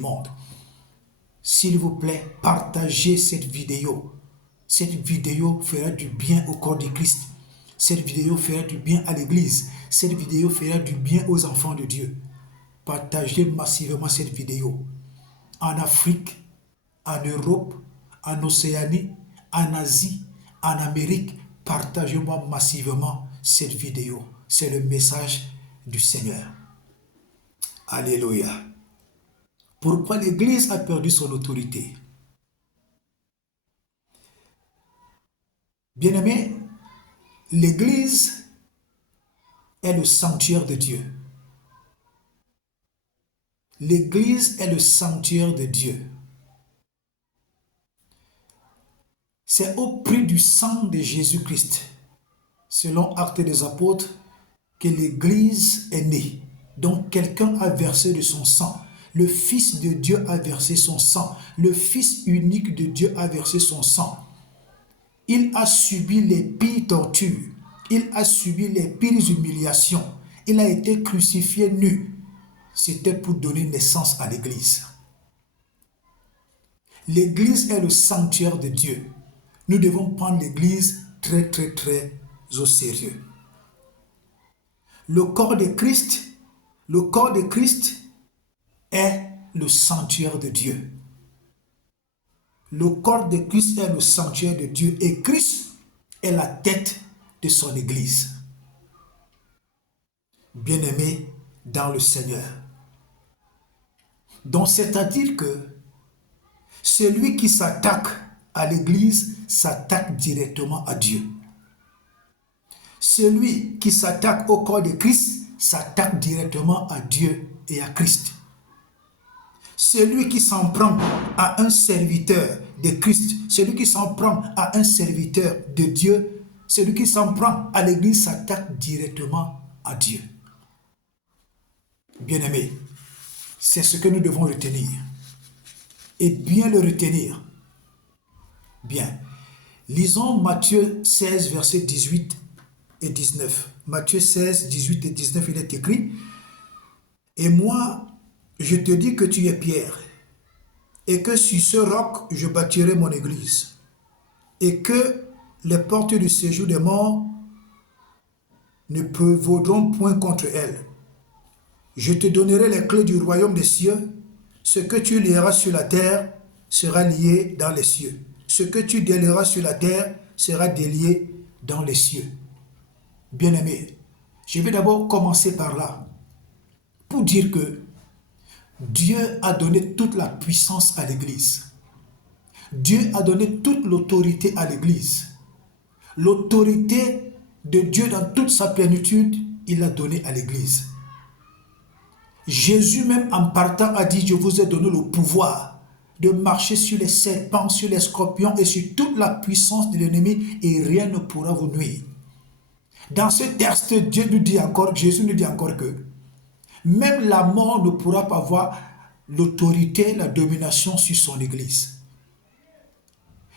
du monde. S'il vous plaît, partagez cette vidéo. Cette vidéo fera du bien au corps de Christ. Cette vidéo fera du bien à l'Église. Cette vidéo fera du bien aux enfants de Dieu. Partagez massivement cette vidéo. En Afrique, en Europe, en Océanie, en Asie, en Amérique, partagez-moi massivement cette vidéo. C'est le message du Seigneur. Alléluia. Pourquoi l'Église a perdu son autorité? Bien-aimés, l'Église est le sanctuaire de Dieu. L'Église est le sanctuaire de Dieu. C'est au prix du sang de Jésus-Christ, selon Actes des Apôtres, que l'Église est née. Donc quelqu'un a versé de son sang. Le Fils de Dieu a versé son sang. Le Fils unique de Dieu a versé son sang. Il a subi les pires tortures. Il a subi les pires humiliations. Il a été crucifié nu. C'était pour donner naissance à l'Église. L'Église est le sanctuaire de Dieu. Nous devons prendre l'Église très au sérieux. Le corps de Christ est le sanctuaire de Dieu. Le corps de Christ est le sanctuaire de Dieu et Christ est la tête de son Église. Bien-aimés dans le Seigneur. Donc c'est-à-dire que celui qui s'attaque à l'Église s'attaque directement à Dieu. Celui qui s'attaque au corps de Christ s'attaque directement à Dieu et à Christ. Celui qui s'en prend à un serviteur de Christ, celui qui s'en prend à un serviteur de Dieu, celui qui s'en prend à l'Église s'attaque directement à Dieu. Bien-aimés, c'est ce que nous devons retenir. Et bien le retenir. Bien. Lisons Matthieu 16, versets 18 et 19. Matthieu 16, 18 et 19, il est écrit: Et moi, je te dis que tu es Pierre, et que sur ce roc, je bâtirai mon église, et que les portes du séjour des morts ne prévaudront point contre elle. Je te donnerai les clés du royaume des cieux. Ce que tu lieras sur la terre sera lié dans les cieux. Ce que tu délieras sur la terre sera délié dans les cieux. Bien-aimés, je vais d'abord commencer par là, pour dire que Dieu a donné toute la puissance à l'Église. Dieu a donné toute l'autorité à l'Église. L'autorité de Dieu dans toute sa plénitude, il l'a donnée à l'Église. Jésus même en partant a dit: je vous ai donné le pouvoir de marcher sur les serpents, sur les scorpions et sur toute la puissance de l'ennemi, et rien ne pourra vous nuire. Dans ce texte, Jésus nous dit encore que même la mort ne pourra pas avoir l'autorité, la domination sur son Église.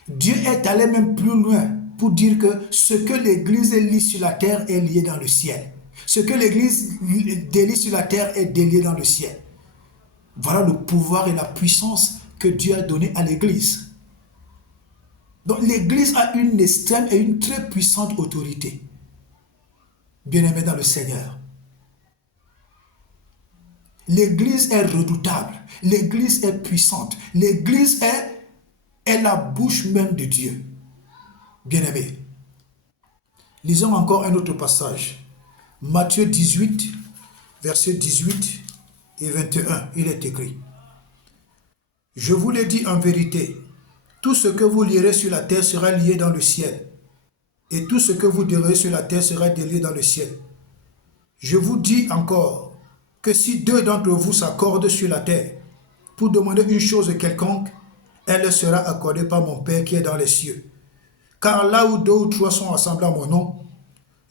Dieu est allé même plus loin pour dire que ce que l'Église lie sur la terre est lié dans le ciel. Ce que l'Église délie sur la terre est délié dans le ciel. Voilà le pouvoir et la puissance que Dieu a donné à l'Église. Donc l'Église a une extrême et une très puissante autorité. Bien-aimés dans le Seigneur. L'Église est redoutable. L'Église est puissante. L'Église est la bouche même de Dieu. Bien-aimés. Lisons encore un autre passage. Matthieu 18, versets 18 et 21, il est écrit: Je vous l'ai dit en vérité, tout ce que vous lierez sur la terre sera lié dans le ciel, et tout ce que vous délierez sur la terre sera délié dans le ciel. Je vous dis encore que si deux d'entre vous s'accordent sur la terre pour demander une chose quelconque, elle sera accordée par mon Père qui est dans les cieux. Car là où deux ou trois sont assemblés à mon nom,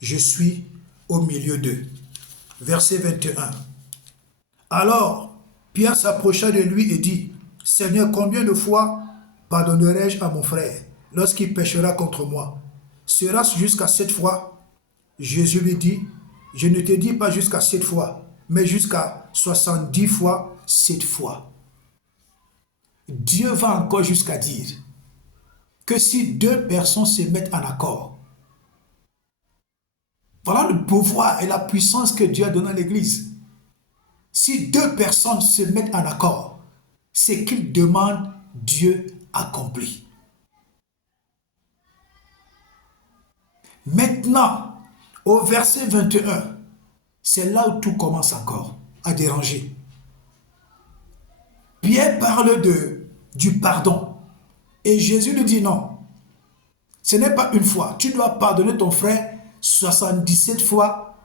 je suis au milieu d'eux. Verset 21. Alors, Pierre s'approcha de lui et dit: Seigneur, combien de fois pardonnerai-je à mon frère lorsqu'il péchera contre moi? Sera-ce jusqu'à 7 fois? Jésus lui dit: Je ne te dis pas jusqu'à 7 fois, mais jusqu'à 70 fois 7 fois. Dieu va encore jusqu'à dire que si deux personnes se mettent en accord, voilà le pouvoir et la puissance que Dieu a donné à l'Église. Si deux personnes se mettent en accord, ce qu'ils demandent, Dieu accomplit. Maintenant, au verset 21, c'est là où tout commence encore à déranger. Pierre parle du pardon. Et Jésus lui dit non. Ce n'est pas une fois. Tu dois pardonner ton frère 77 fois.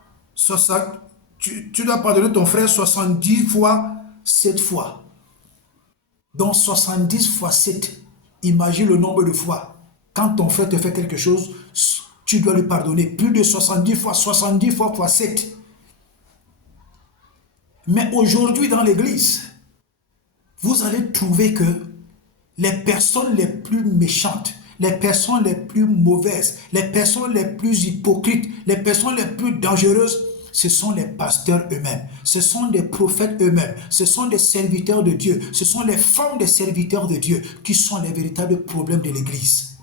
Tu dois pardonner ton frère 70 fois 7 fois. Donc 70 fois 7. Imagine le nombre de fois. Quand ton frère te fait quelque chose, tu dois lui pardonner. Plus de 70 fois 7. Mais aujourd'hui dans l'église, vous allez trouver que les personnes les plus méchantes, les personnes les plus mauvaises, les personnes les plus hypocrites, les personnes les plus dangereuses, ce sont les pasteurs eux-mêmes, ce sont des prophètes eux-mêmes, ce sont des serviteurs de Dieu, ce sont les femmes des serviteurs de Dieu qui sont les véritables problèmes de l'église.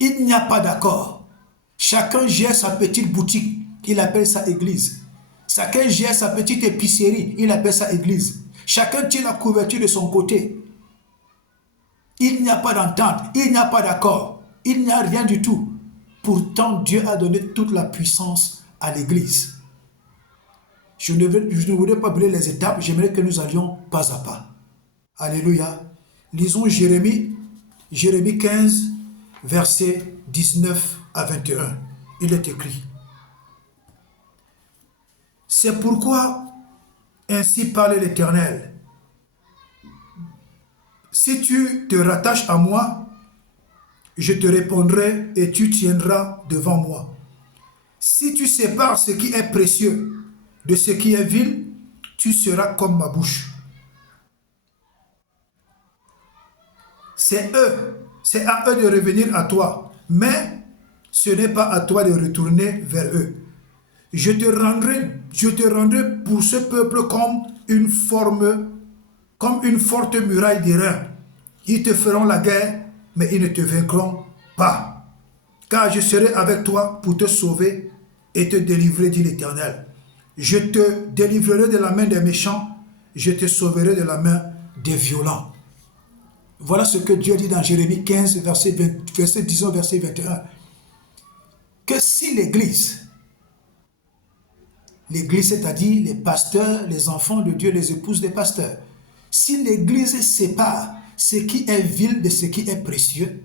Il n'y a pas d'accord. Chacun gère sa petite boutique, il appelle ça église. Chacun gère sa petite épicerie, il appelle ça église. Chacun tient la couverture de son côté. Il n'y a pas d'entente, il n'y a pas d'accord, il n'y a rien du tout. Pourtant, Dieu a donné toute la puissance à l'église. Je ne voudrais pas brûler les étapes, j'aimerais que nous allions pas à pas. Alléluia. Lisons Jérémie 15, versets 19 à 21. Il est écrit: c'est pourquoi ainsi parle l'Éternel. Si tu te rattaches à moi, je te répondrai et tu tiendras devant moi. Si tu sépares ce qui est précieux de ce qui est vil, tu seras comme ma bouche. C'est à eux de revenir à toi, mais ce n'est pas à toi de retourner vers eux. Je te rendrai pour ce peuple comme une forte muraille d'airain. Ils te feront la guerre, mais ils ne te vaincront pas. Car je serai avec toi pour te sauver et te délivrer, dit l'Éternel. Je te délivrerai de la main des méchants, je te sauverai de la main des violents. Voilà ce que Dieu dit dans Jérémie 15, verset 19, verset 21. Que si l'Église, c'est-à-dire les pasteurs, les enfants de Dieu, les épouses des pasteurs, si l'Église sépare ce qui est vil de ce qui est précieux,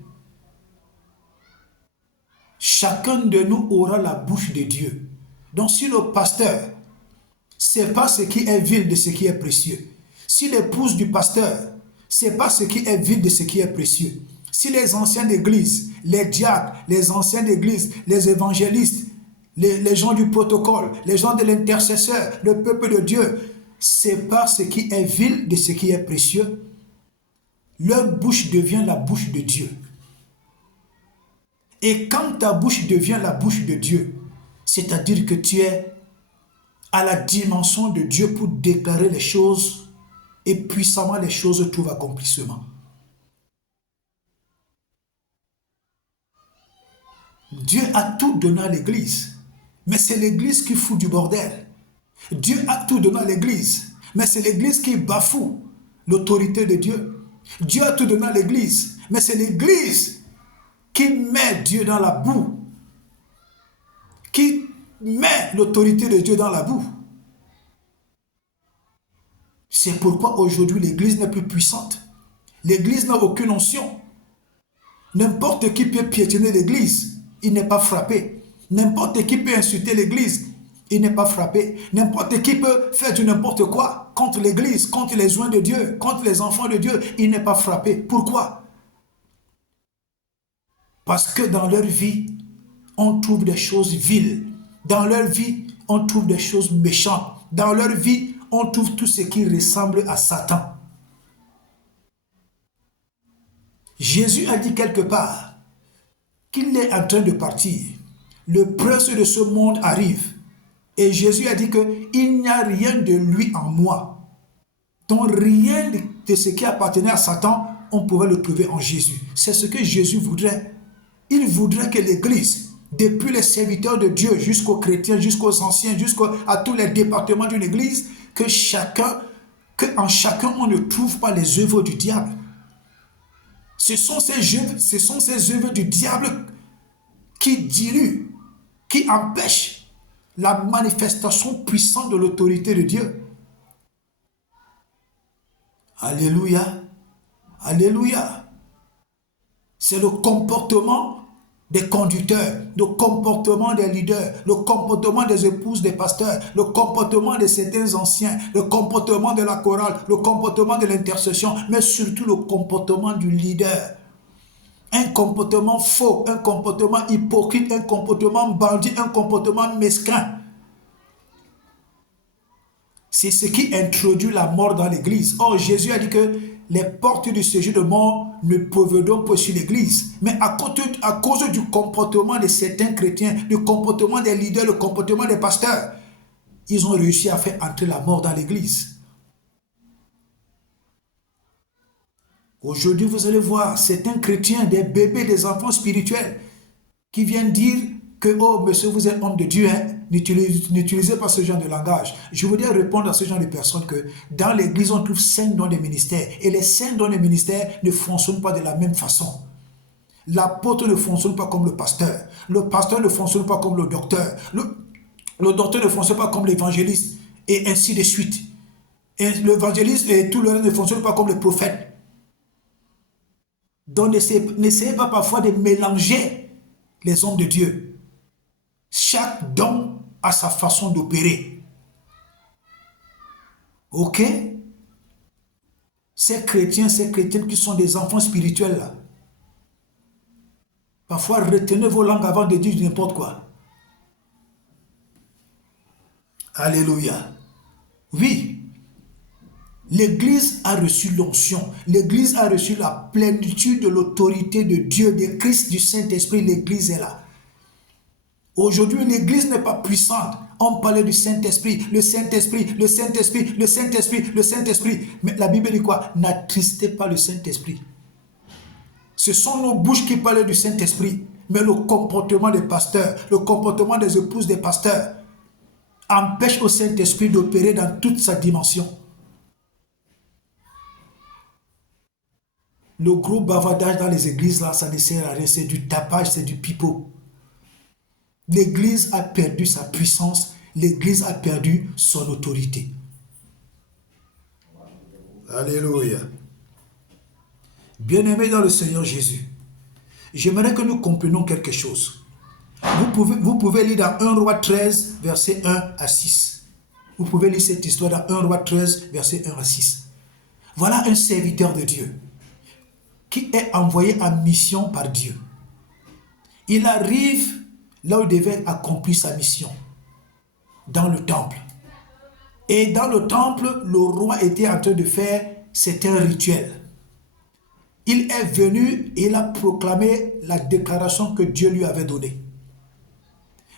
chacun de nous aura la bouche de Dieu. Donc si le pasteur sépare ce qui est vil de ce qui est précieux, si l'épouse du pasteur sépare ce qui est vil de ce qui est précieux, si les anciens d'église, les diacres, les anciens d'église, les évangélistes, les gens du protocole, les gens de l'intercesseur, le peuple de Dieu, séparent ce qui est vil de ce qui est précieux, leur bouche devient la bouche de Dieu. Et quand ta bouche devient la bouche de Dieu, c'est-à-dire que tu es à la dimension de Dieu pour déclarer les choses et puissamment les choses trouvent accomplissement. Dieu a tout donné à l'église, mais c'est l'église qui fout du bordel. Dieu a tout donné à l'église, mais c'est l'église qui bafoue l'autorité de Dieu. Dieu a tout donné à l'église, mais c'est l'église qui met Dieu dans la boue, qui met l'autorité de Dieu dans la boue. C'est pourquoi aujourd'hui l'église n'est plus puissante. L'église n'a aucune onction. N'importe qui peut piétiner l'église, il n'est pas frappé. N'importe qui peut insulter l'église, il n'est pas frappé. N'importe qui peut faire du n'importe quoi contre l'église, contre les oints de Dieu, contre les enfants de Dieu, il n'est pas frappé. Pourquoi? Parce que dans leur vie, on trouve des choses viles. Dans leur vie, on trouve des choses méchantes. Dans leur vie, on trouve tout ce qui ressemble à Satan. Jésus a dit quelque part qu'il est en train de partir. Le prince de ce monde arrive. Et Jésus a dit qu'il n'y a rien de lui en moi. Donc rien de ce qui appartenait à Satan, on pouvait le trouver en Jésus. C'est ce que Jésus voudrait. Il voudrait que l'Église, depuis les serviteurs de Dieu jusqu'aux chrétiens, jusqu'aux anciens, jusqu'à tous les départements d'une Église, que en chacun on ne trouve pas les œuvres du diable. Ce sont ces œuvres du diable qui diluent, qui empêchent la manifestation puissante de l'autorité de Dieu. Alléluia. Alléluia. C'est le comportement des conducteurs, le comportement des leaders, le comportement des épouses des pasteurs, le comportement de certains anciens, le comportement de la chorale, le comportement de l'intercession, mais surtout le comportement du leader. Un comportement faux, un comportement hypocrite, un comportement bandit, un comportement mesquin. C'est ce qui introduit la mort dans l'église. Or, Jésus a dit que les portes du séjour de mort ne peuvent donc pas sur l'église. Mais à cause du comportement de certains chrétiens, du comportement des leaders, le comportement des pasteurs, ils ont réussi à faire entrer la mort dans l'église. Aujourd'hui, vous allez voir certains chrétiens, des bébés, des enfants spirituels, qui viennent dire que, oh, monsieur, vous êtes homme de Dieu, hein? N'utilisez pas ce genre de langage. Je voudrais répondre à ce genre de personnes que dans l'église, on trouve 5 dons des ministères. Et les 5 dons des ministères ne fonctionnent pas de la même façon. L'apôtre ne fonctionne pas comme le pasteur. Le pasteur ne fonctionne pas comme le docteur. Le docteur ne fonctionne pas comme l'évangéliste. Et ainsi de suite. Et l'évangéliste et tout le reste ne fonctionnent pas comme le prophète. Donc n'essayez pas parfois de mélanger les hommes de Dieu. Chaque don a sa façon d'opérer. Ok? Ces chrétiens, ces chrétiennes qui sont des enfants spirituels là. Parfois, retenez vos langues avant de dire n'importe quoi. Alléluia. Oui. L'Église a reçu l'onction. L'Église a reçu la plénitude de l'autorité de Dieu, de Christ, du Saint-Esprit. L'Église est là. Aujourd'hui, l'Église n'est pas puissante. On parlait du Saint-Esprit, le Saint-Esprit, le Saint-Esprit, le Saint-Esprit, le Saint-Esprit. Mais la Bible dit quoi? N'attristez pas le Saint-Esprit. Ce sont nos bouches qui parlent du Saint-Esprit. Mais le comportement des pasteurs, le comportement des épouses des pasteurs empêche au Saint-Esprit d'opérer dans toute sa dimension. Le gros bavardage dans les églises, là, ça ne sert à rien. C'est du tapage, c'est du pipeau. L'église a perdu sa puissance. L'église a perdu son autorité. Alléluia. Bien-aimés dans le Seigneur Jésus, j'aimerais que nous comprenions quelque chose. Vous pouvez lire dans 1 Roi 13, verset 1 à 6. Vous pouvez lire cette histoire dans 1 Roi 13, verset 1 à 6. Voilà un serviteur de Dieu qui est envoyé en mission par Dieu. Il arrive là où il devait accomplir sa mission, dans le temple. Et dans le temple, le roi était en train de faire certains rituels. Il est venu et il a proclamé la déclaration que Dieu lui avait donnée.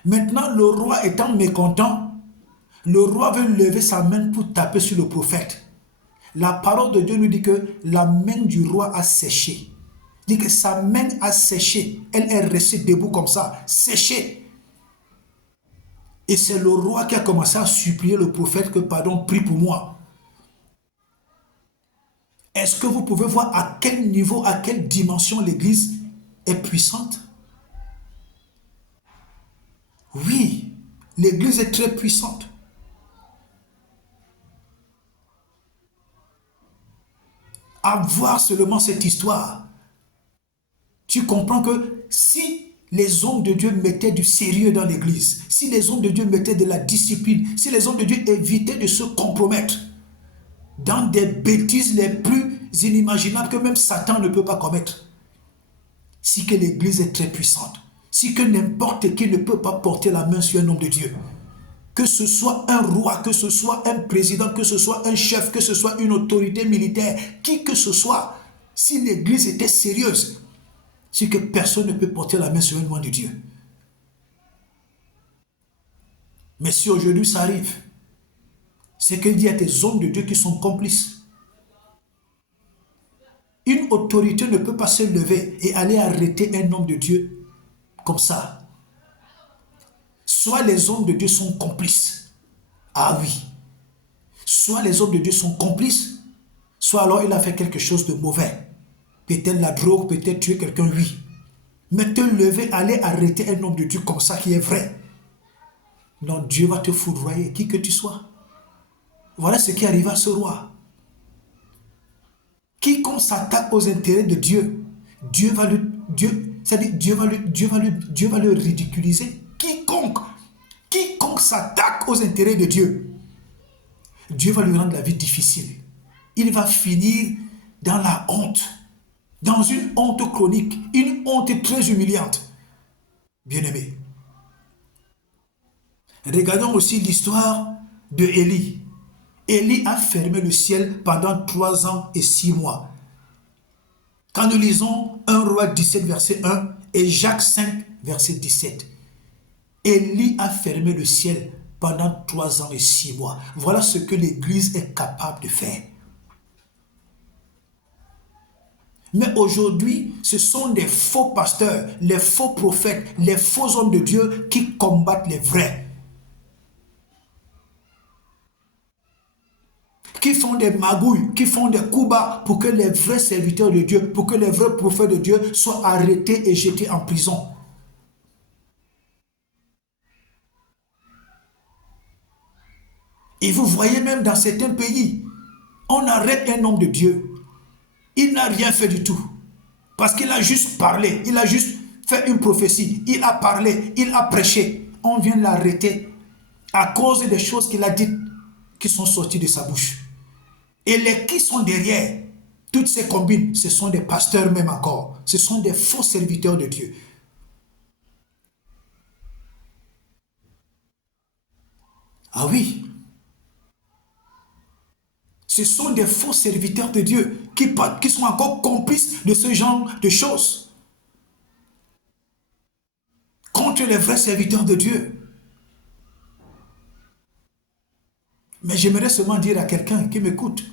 Maintenant, le roi étant mécontent, le roi veut lever sa main pour taper sur le prophète. La parole de Dieu nous dit que la main du roi a séché. Il dit que sa main a séché. Elle est restée debout comme ça, séchée. Et c'est le roi qui a commencé à supplier le prophète que, pardon, prie pour moi. Est-ce que vous pouvez voir à quel niveau, à quelle dimension l'Église est puissante? Oui, l'Église est très puissante. À voir seulement cette histoire, tu comprends que si les hommes de Dieu mettaient du sérieux dans l'église, si les hommes de Dieu mettaient de la discipline, si les hommes de Dieu évitaient de se compromettre dans des bêtises les plus inimaginables que même Satan ne peut pas commettre, si que l'église est très puissante, si que n'importe qui ne peut pas porter la main sur un homme de Dieu, que ce soit un roi, que ce soit un président, que ce soit un chef, que ce soit une autorité militaire, qui que ce soit, si l'église était sérieuse, c'est que personne ne peut porter la main sur un homme de Dieu. Mais si aujourd'hui ça arrive, c'est qu'il y a des hommes de Dieu qui sont complices. Une autorité ne peut pas se lever et aller arrêter un homme de Dieu comme ça. Soit les hommes de Dieu sont complices. Ah oui. Soit les hommes de Dieu sont complices, soit alors il a fait quelque chose de mauvais. Peut-être la drogue, peut-être tuer quelqu'un, oui. Mais te lever, aller arrêter un homme de Dieu comme ça qui est vrai. Non, Dieu va te foudroyer, qui que tu sois. Voilà ce qui arrive à ce roi. Quiconque s'attaque aux intérêts de Dieu, Dieu va le ridiculiser. Quiconque s'attaque aux intérêts de Dieu, Dieu va lui rendre la vie difficile. Il va finir dans la honte, dans une honte chronique, une honte très humiliante. Bien-aimé. Regardons aussi l'histoire de Élie. Élie a fermé le ciel pendant 3 ans et 6 mois. Quand nous lisons 1 Roi 17, verset 1 et Jacques 5, verset 17, Élie a fermé le ciel pendant 3 ans et 6 mois. Voilà ce que l'Église est capable de faire. Mais aujourd'hui, ce sont des faux pasteurs, les faux prophètes, les faux hommes de Dieu qui combattent les vrais. Qui font des magouilles, qui font des coups bas pour que les vrais serviteurs de Dieu, pour que les vrais prophètes de Dieu soient arrêtés et jetés en prison. Et vous voyez même dans certains pays, on arrête un homme de Dieu. Il n'a rien fait du tout. Parce qu'il a juste parlé, il a juste fait une prophétie, il a parlé, il a prêché. On vient l'arrêter à cause des choses qu'il a dites qui sont sorties de sa bouche. Et les qui sont derrière toutes ces combines, ce sont des pasteurs même encore. Ce sont des faux serviteurs de Dieu. Ah oui. Ce sont des faux serviteurs de Dieu qui sont encore complices de ce genre de choses. Contre les vrais serviteurs de Dieu. Mais j'aimerais seulement dire à quelqu'un qui m'écoute,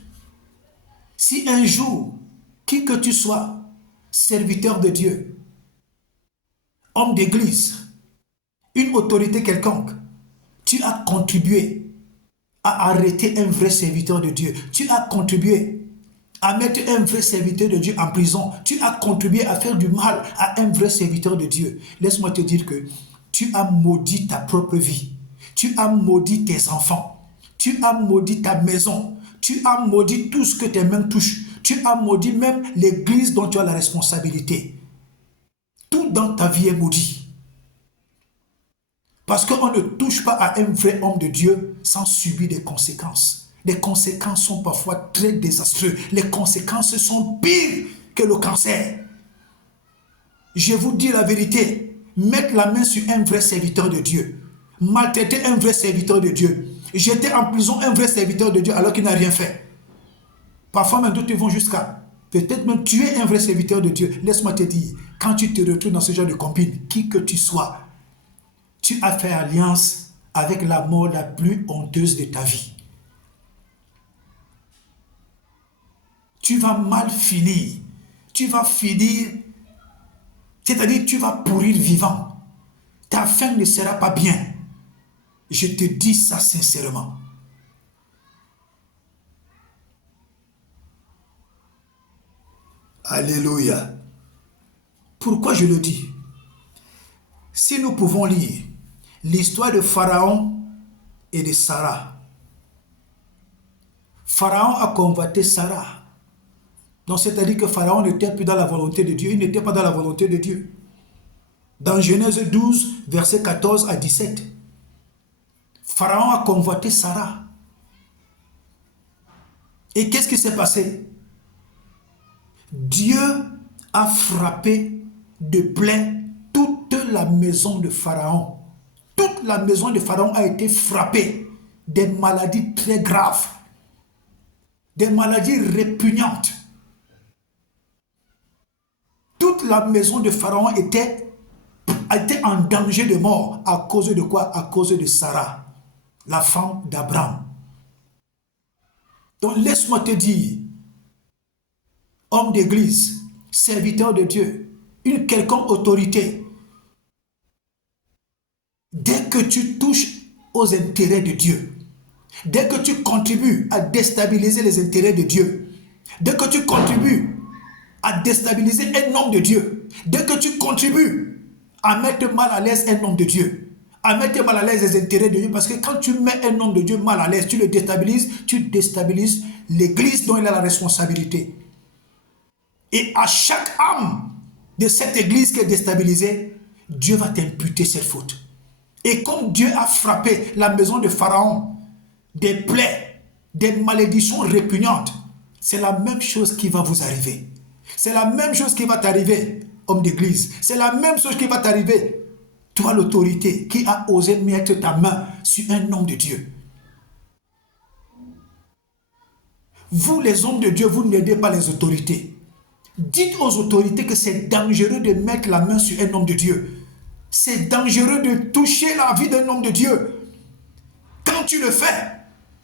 si un jour, qui que tu sois, serviteur de Dieu, homme d'église, une autorité quelconque, tu as contribué à arrêter un vrai serviteur de Dieu, tu as contribué à mettre un vrai serviteur de Dieu en prison, tu as contribué à faire du mal à un vrai serviteur de Dieu, laisse-moi te dire que tu as maudit ta propre vie, tu as maudit tes enfants, tu as maudit ta maison, tu as maudit tout ce que tes mains touchent, tu as maudit même l'église dont tu as la responsabilité. Tout dans ta vie est maudit. Parce qu'on ne touche pas à un vrai homme de Dieu sans subir des conséquences. Les conséquences sont parfois très désastreuses. Les conséquences sont pires que le cancer. Je vous dis la vérité. Mettre la main sur un vrai serviteur de Dieu. Maltraiter un vrai serviteur de Dieu. Jeter en prison un vrai serviteur de Dieu alors qu'il n'a rien fait. Parfois même d'autres vont jusqu'à peut-être même tuer un vrai serviteur de Dieu. Laisse-moi te dire, quand tu te retrouves dans ce genre de combine, qui que tu sois, tu as fait alliance avec la mort la plus honteuse de ta vie. Tu vas mal finir. Tu vas finir, c'est-à-dire tu vas pourrir vivant. Ta fin ne sera pas bien. Je te dis ça sincèrement. Alléluia. Pourquoi je le dis? Si nous pouvons lire l'histoire de Pharaon et de Sarah. Pharaon a convoité Sarah. Donc c'est-à-dire que Pharaon n'était plus dans la volonté de Dieu. Il n'était pas dans la volonté de Dieu. Dans Genèse 12, versets 14 à 17. Pharaon a convoité Sarah. Et qu'est-ce qui s'est passé? Dieu a frappé de plein toute la maison de Pharaon. Toute la maison de Pharaon a été frappée des maladies très graves, des maladies répugnantes. Toute la maison de Pharaon était en danger de mort. À cause de quoi? À cause de Sarah, la femme d'Abraham. Donc laisse-moi te dire, homme d'église, serviteur de Dieu, une quelconque autorité, dès que tu touches aux intérêts de Dieu, dès que tu contribues à déstabiliser les intérêts de Dieu, dès que tu contribues à déstabiliser un homme de Dieu, dès que tu contribues à mettre mal à l'aise un homme de Dieu, à mettre mal à l'aise les intérêts de Dieu, parce que quand tu mets un homme de Dieu mal à l'aise, tu le déstabilises, tu déstabilises l'église dont il a la responsabilité. Et à chaque âme de cette église qui est déstabilisée, Dieu va t'imputer cette faute. Et comme Dieu a frappé la maison de Pharaon des plaies, des malédictions répugnantes, c'est la même chose qui va vous arriver. C'est la même chose qui va t'arriver, homme d'église. C'est la même chose qui va t'arriver, toi l'autorité qui a osé mettre ta main sur un homme de Dieu. Vous les hommes de Dieu, vous n'aidez pas les autorités. Dites aux autorités que c'est dangereux de mettre la main sur un homme de Dieu. C'est dangereux de toucher la vie d'un homme de Dieu. Quand tu le fais,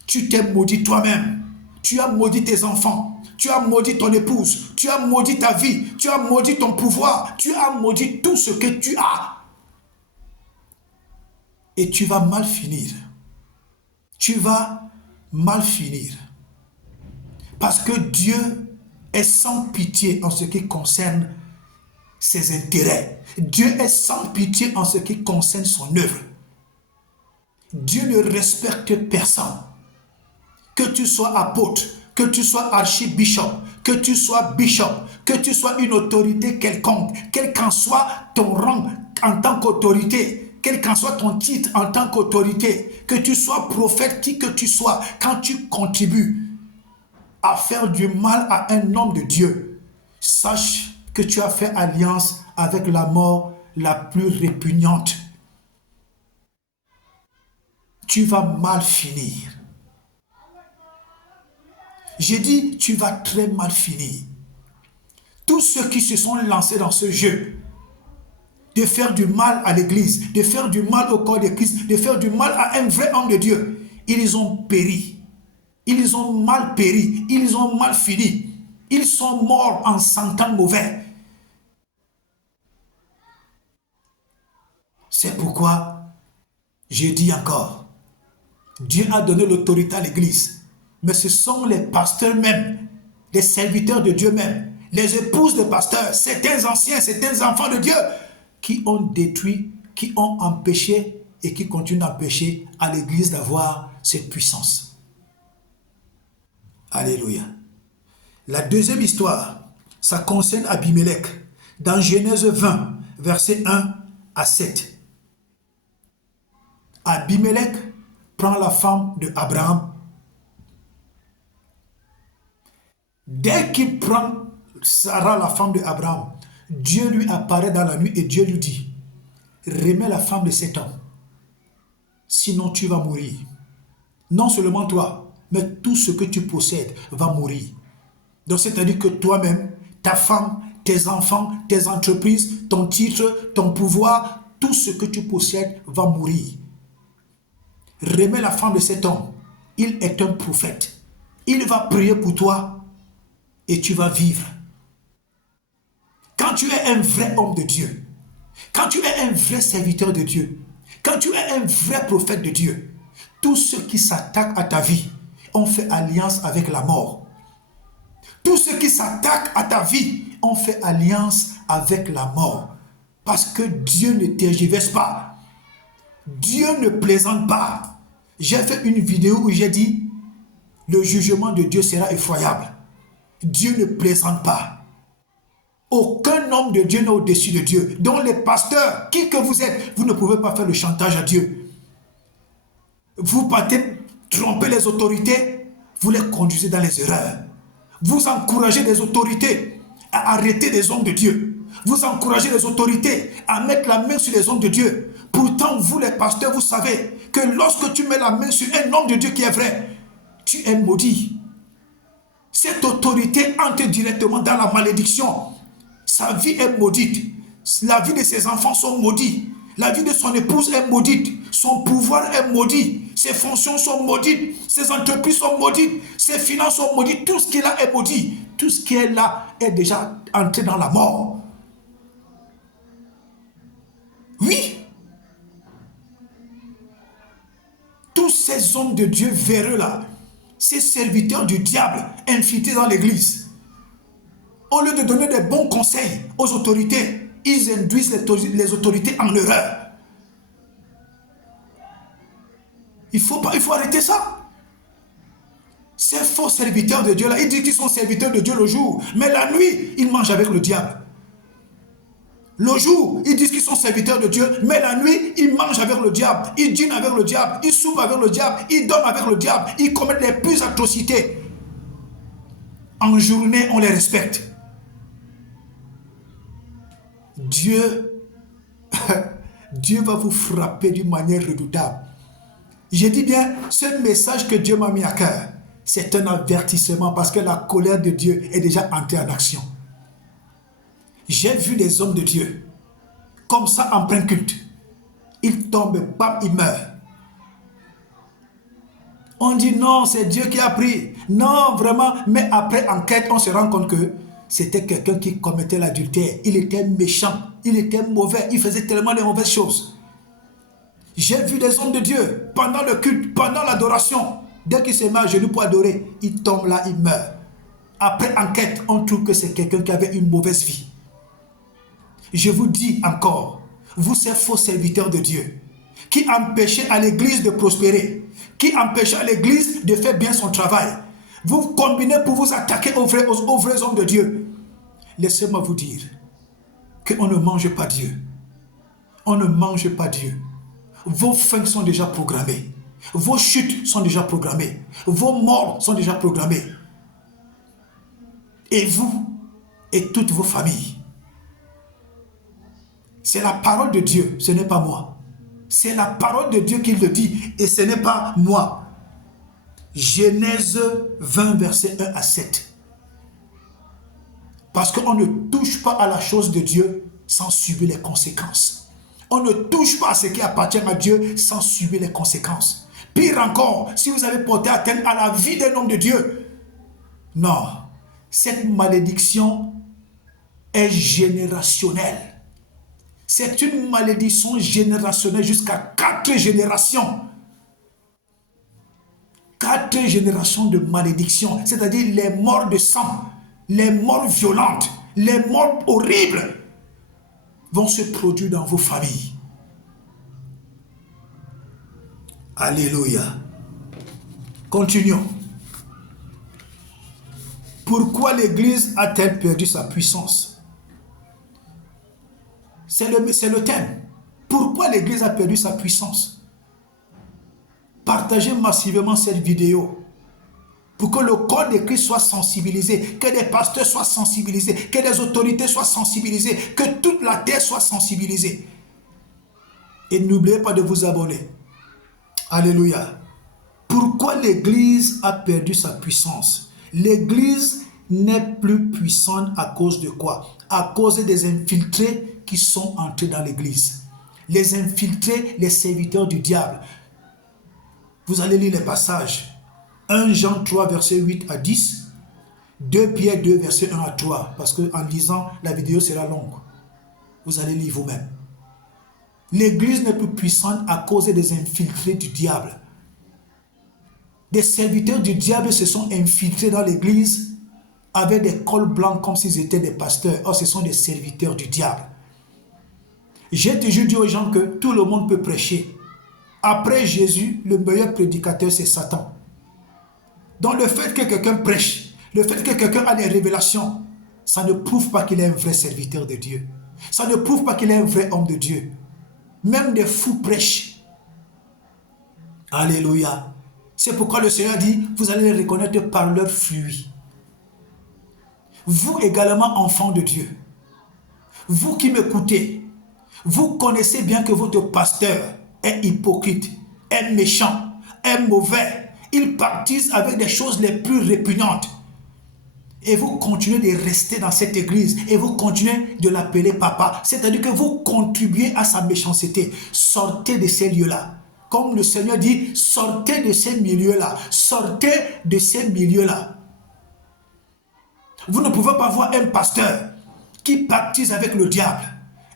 tu t'es maudit toi-même. Tu as maudit tes enfants. Tu as maudit ton épouse. Tu as maudit ta vie. Tu as maudit ton pouvoir. Tu as maudit tout ce que tu as. Et tu vas mal finir. Tu vas mal finir. Parce que Dieu est sans pitié en ce qui concerne ses intérêts. Dieu est sans pitié en ce qui concerne son œuvre. Dieu ne respecte personne. Que tu sois apôtre, que tu sois archibishop, que tu sois bishop, que tu sois une autorité quelconque, quel qu'en soit ton rang en tant qu'autorité, quel qu'en soit ton titre en tant qu'autorité, que tu sois prophète, qui que tu sois, quand tu contribues à faire du mal à un homme de Dieu, sache que tu as fait alliance avec la mort la plus répugnante. Tu vas mal finir. J'ai dit, tu vas très mal finir. Tous ceux qui se sont lancés dans ce jeu, de faire du mal à l'église, de faire du mal au corps de Christ, de faire du mal à un vrai homme de Dieu, ils ont péri. Ils ont mal péri, ils ont mal fini. Ils sont morts en sentant mauvais. C'est pourquoi, je dis encore, Dieu a donné l'autorité à l'église. Mais ce sont les pasteurs même, les serviteurs de Dieu même, les épouses de pasteurs, certains anciens, certains enfants de Dieu, qui ont détruit, qui ont empêché et qui continuent d'empêcher à l'église d'avoir cette puissance. Alléluia. La deuxième histoire, ça concerne Abimelech, dans Genèse 20, versets 1 à 7. Abimelech prend la femme de Abraham. Dès qu'il prend Sarah, la femme de Abraham, Dieu lui apparaît dans la nuit et Dieu lui dit, remets la femme de cet homme, sinon tu vas mourir. Non seulement toi, mais tout ce que tu possèdes va mourir. Donc c'est-à-dire que toi-même, ta femme, tes enfants, tes entreprises, ton titre, ton pouvoir, tout ce que tu possèdes va mourir. Remets la femme de cet homme. Il est un prophète. Il va prier pour toi et tu vas vivre. Quand tu es un vrai homme de Dieu, quand tu es un vrai serviteur de Dieu, quand tu es un vrai prophète de Dieu, tous ceux qui s'attaquent à ta vie ont fait alliance avec la mort. Tous ceux qui s'attaquent à ta vie ont fait alliance avec la mort. Parce que Dieu ne tergiverse pas. Dieu ne plaisante pas. J'ai fait une vidéo où j'ai dit, le jugement de Dieu sera effroyable. Dieu ne plaisante pas. Aucun homme de Dieu n'est au-dessus de Dieu. Donc les pasteurs, qui que vous êtes, vous ne pouvez pas faire le chantage à Dieu. Vous partez tromper les autorités, vous les conduisez dans les erreurs. Vous encouragez les autorités à arrêter les hommes de Dieu. Vous encouragez les autorités à mettre la main sur les hommes de Dieu. Pourtant, vous les pasteurs, vous savez que lorsque tu mets la main sur un homme de Dieu qui est vrai, tu es maudit. Cette autorité entre directement dans la malédiction. Sa vie est maudite. La vie de ses enfants sont maudits. La vie de son épouse est maudite. Son pouvoir est maudit. Ses fonctions sont maudites. Ses entreprises sont maudites. Ses finances sont maudites. Tout ce qui est là est maudit. Tout ce qui est là est déjà entré dans la mort. Oui. Tous ces hommes de Dieu véreux là, ces serviteurs du diable infiltrés dans l'église, au lieu de donner des bons conseils aux autorités, ils induisent les autorités en erreur. Il faut arrêter ça. Ces faux serviteurs de Dieu là, ils disent qu'ils sont serviteurs de Dieu le jour, mais la nuit, ils mangent avec le diable. Le jour, ils disent qu'ils sont serviteurs de Dieu, mais la nuit, ils mangent avec le diable, ils dînent avec le diable, ils soupent avec le diable, ils dorment avec le diable, ils commettent les plus atrocités. En journée, on les respecte. Dieu va vous frapper d'une manière redoutable. Je dis bien, ce message que Dieu m'a mis à cœur, c'est un avertissement parce que la colère de Dieu est déjà entrée en action. J'ai vu des hommes de Dieu, comme ça en plein culte. Ils tombent, bam, ils meurent. On dit non, c'est Dieu qui a pris. Non, vraiment, mais après enquête, on se rend compte que c'était quelqu'un qui commettait l'adultère. Il était méchant, il était mauvais, il faisait tellement de mauvaises choses. J'ai vu des hommes de Dieu, pendant le culte, pendant l'adoration, dès qu'ils se mettent à genoux pour adorer, ils tombent là, ils meurent. Après enquête, on trouve que c'est quelqu'un qui avait une mauvaise vie. Je vous dis encore, vous ces faux serviteurs de Dieu, qui empêchez à l'église de prospérer, qui empêchez à l'église de faire bien son travail, vous combinez pour vous attaquer aux vrais hommes de Dieu. Laissez-moi vous dire qu'on ne mange pas Dieu. On ne mange pas Dieu. Vos fins sont déjà programmées. Vos chutes sont déjà programmées. Vos morts sont déjà programmées. Et vous et toutes vos familles. C'est la parole de Dieu, ce n'est pas moi. C'est la parole de Dieu qui le dit et ce n'est pas moi. Genèse 20, verset 1 à 7. Parce qu'on ne touche pas à la chose de Dieu sans subir les conséquences. On ne touche pas à ce qui appartient à Dieu sans subir les conséquences. Pire encore, si vous avez porté atteinte à la vie d'un homme de Dieu. Non, cette malédiction est générationnelle. C'est une malédiction générationnelle jusqu'à 4 générations. 4 générations de malédiction, c'est-à-dire les morts de sang, les morts violentes, les morts horribles vont se produire dans vos familles. Alléluia. Continuons. Pourquoi l'Église a-t-elle perdu sa puissance? C'est le thème. Pourquoi l'Église a perdu sa puissance? Partagez massivement cette vidéo pour que le corps de Christ soit sensibilisé, que des pasteurs soient sensibilisés, que des autorités soient sensibilisées, que toute la terre soit sensibilisée. Et n'oubliez pas de vous abonner. Alléluia. Pourquoi l'Église a perdu sa puissance? L'Église n'est plus puissante à cause de quoi? À cause des infiltrés qui sont entrés dans l'Église. Les infiltrés, les serviteurs du diable. Vous allez lire les passages. 1 Jean 3, verset 8 à 10. 2 Pierre 2, verset 1 à 3. Parce qu'en lisant, la vidéo sera longue. Vous allez lire vous-même. L'Église n'est plus puissante à cause des infiltrés du diable. Des serviteurs du diable se sont infiltrés dans l'Église avec des cols blancs comme s'ils étaient des pasteurs. Or, ce sont des serviteurs du diable. J'ai toujours dit aux gens que tout le monde peut prêcher. Après Jésus, le meilleur prédicateur, c'est Satan. Donc le fait que quelqu'un prêche, le fait que quelqu'un a des révélations, ça ne prouve pas qu'il est un vrai serviteur de Dieu. Ça ne prouve pas qu'il est un vrai homme de Dieu. Même des fous prêchent. Alléluia. C'est pourquoi le Seigneur dit, vous allez les reconnaître par leurs fruits. Vous également, enfants de Dieu, vous qui m'écoutez, vous connaissez bien que votre pasteur est hypocrite, est méchant, est mauvais. Il baptise avec des choses les plus répugnantes. Et vous continuez de rester dans cette église et vous continuez de l'appeler papa. C'est-à-dire que vous contribuez à sa méchanceté. Sortez de ces lieux-là. comme le Seigneur dit, sortez de ces milieux-là. Sortez de ces milieux-là. Vous ne pouvez pas voir un pasteur qui pactise avec le diable.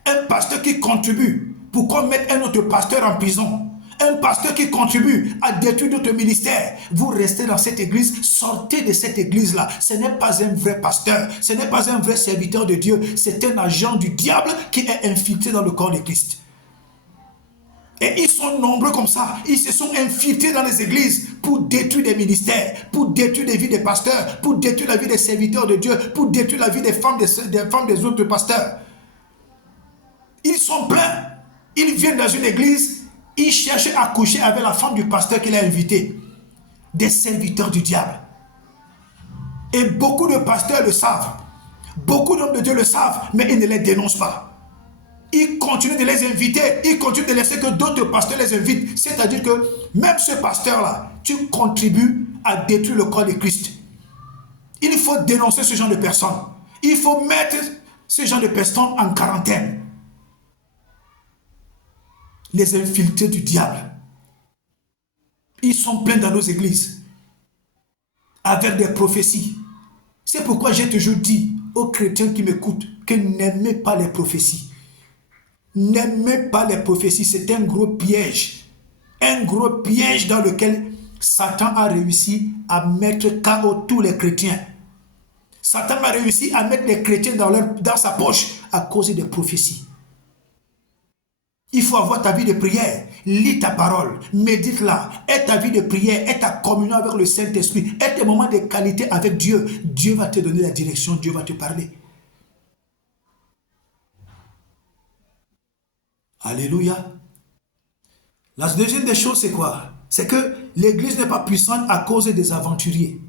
Un pasteur qui contribue pour qu'on mette un autre pasteur en prison. Un pasteur qui contribue à détruire notre ministère. Vous restez dans cette église, sortez de cette église-là. Ce n'est pas un vrai pasteur, ce n'est pas un vrai serviteur de Dieu. C'est un agent du diable qui est infiltré dans le corps de Christ. Et ils sont nombreux comme ça. Ils se sont infiltrés dans les églises pour détruire des ministères, pour détruire les vies des pasteurs, pour détruire la vie des serviteurs de Dieu, pour détruire la vie des femmes des autres pasteurs. Ils sont pleins. Ils viennent dans une église, ils cherchent à coucher avec la femme du pasteur qu'il a invité. Des serviteurs du diable. Et beaucoup de pasteurs le savent. Beaucoup d'hommes de Dieu le savent, mais ils ne les dénoncent pas. Ils continuent de les inviter, ils continuent de laisser que d'autres pasteurs les invitent. C'est-à-dire que même ce pasteur-là, tu contribues à détruire le corps de Christ. Il faut dénoncer ce genre de personnes. Il faut mettre ce genre de personnes en quarantaine. Les infiltrés du diable. Ils sont pleins dans nos églises. Avec des prophéties. C'est pourquoi j'ai toujours dit aux chrétiens qui m'écoutent que n'aimez pas les prophéties. N'aimez pas les prophéties, c'est un gros piège. Un gros piège dans lequel Satan a réussi à mettre KO tous les chrétiens. Satan a réussi à mettre les chrétiens dans sa poche à cause des prophéties. Il faut avoir ta vie de prière, lis ta parole, médite-la, aie ta vie de prière, aie ta communion avec le Saint-Esprit, aie tes moments de qualité avec Dieu. Dieu va te donner la direction, Dieu va te parler. Alléluia. La deuxième des choses, c'est quoi? C'est que l'église n'est pas puissante à cause des aventuriers.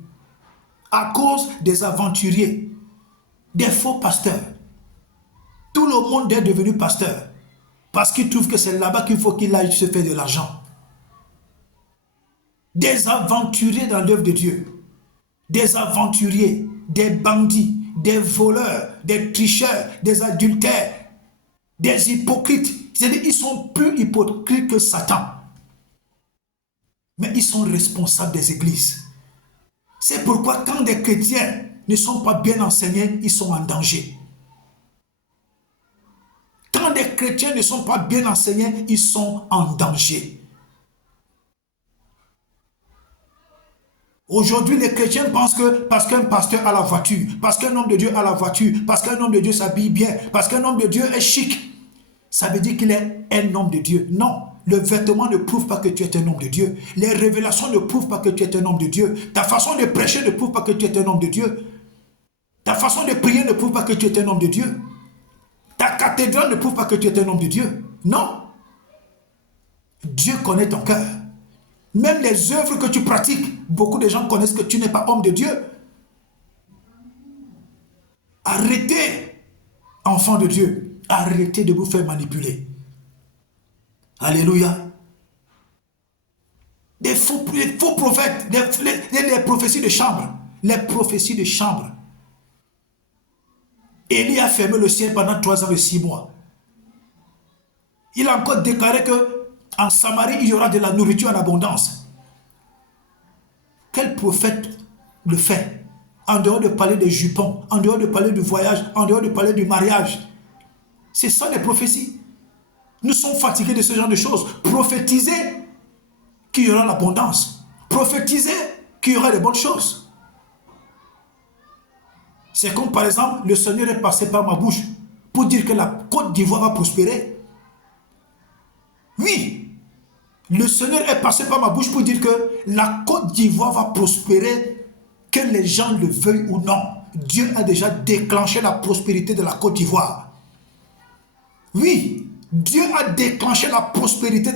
À cause des aventuriers, des faux pasteurs. Tout le monde est devenu pasteur. Parce qu'il trouve que c'est là-bas qu'il faut qu'il aille se faire de l'argent. Des aventuriers dans l'œuvre de Dieu. Des aventuriers, des bandits, des voleurs, des tricheurs, des adultères, des hypocrites. C'est-à-dire qu'ils sont plus hypocrites que Satan. Mais ils sont responsables des églises. C'est pourquoi quand des chrétiens ne sont pas bien enseignés, ils sont en danger. Quand des chrétiens ne sont pas bien enseignés, ils sont en danger. Aujourd'hui, les chrétiens pensent que parce qu'un pasteur a la voiture, parce qu'un homme de Dieu a la voiture, parce qu'un homme de Dieu s'habille bien, parce qu'un homme de Dieu est chic, ça veut dire qu'il est un homme de Dieu. Non, le vêtement ne prouve pas que tu es un homme de Dieu. Les révélations ne prouvent pas que tu es un homme de Dieu. Ta façon de prêcher ne prouve pas que tu es un homme de Dieu. Ta façon de prier ne prouve pas que tu es un homme de Dieu. Ta cathédrale ne prouve pas que tu es un homme de Dieu. Non. Dieu connaît ton cœur. Même les œuvres que tu pratiques, beaucoup de gens connaissent que tu n'es pas homme de Dieu. Arrêtez, enfants de Dieu. Arrêtez de vous faire manipuler. Alléluia. Des faux prophètes, des prophéties de chambre. Les prophéties de chambre. Élie a fermé le ciel pendant 3 ans et 6 mois. Il a encore déclaré que en Samarie, il y aura de la nourriture en abondance. Quel prophète le fait? En dehors de parler des jupons, en dehors de parler du voyage, en dehors de parler du mariage. C'est ça les prophéties. Nous sommes fatigués de ce genre de choses. Prophétiser qu'il y aura l'abondance. Prophétiser qu'il y aura de bonnes choses. C'est comme par exemple, le Seigneur est passé par ma bouche pour dire que la Côte d'Ivoire va prospérer. Oui, le Seigneur est passé par ma bouche pour dire que la Côte d'Ivoire va prospérer, que les gens le veuillent ou non. Dieu a déjà déclenché la prospérité de la Côte d'Ivoire. Oui, Dieu a déclenché la prospérité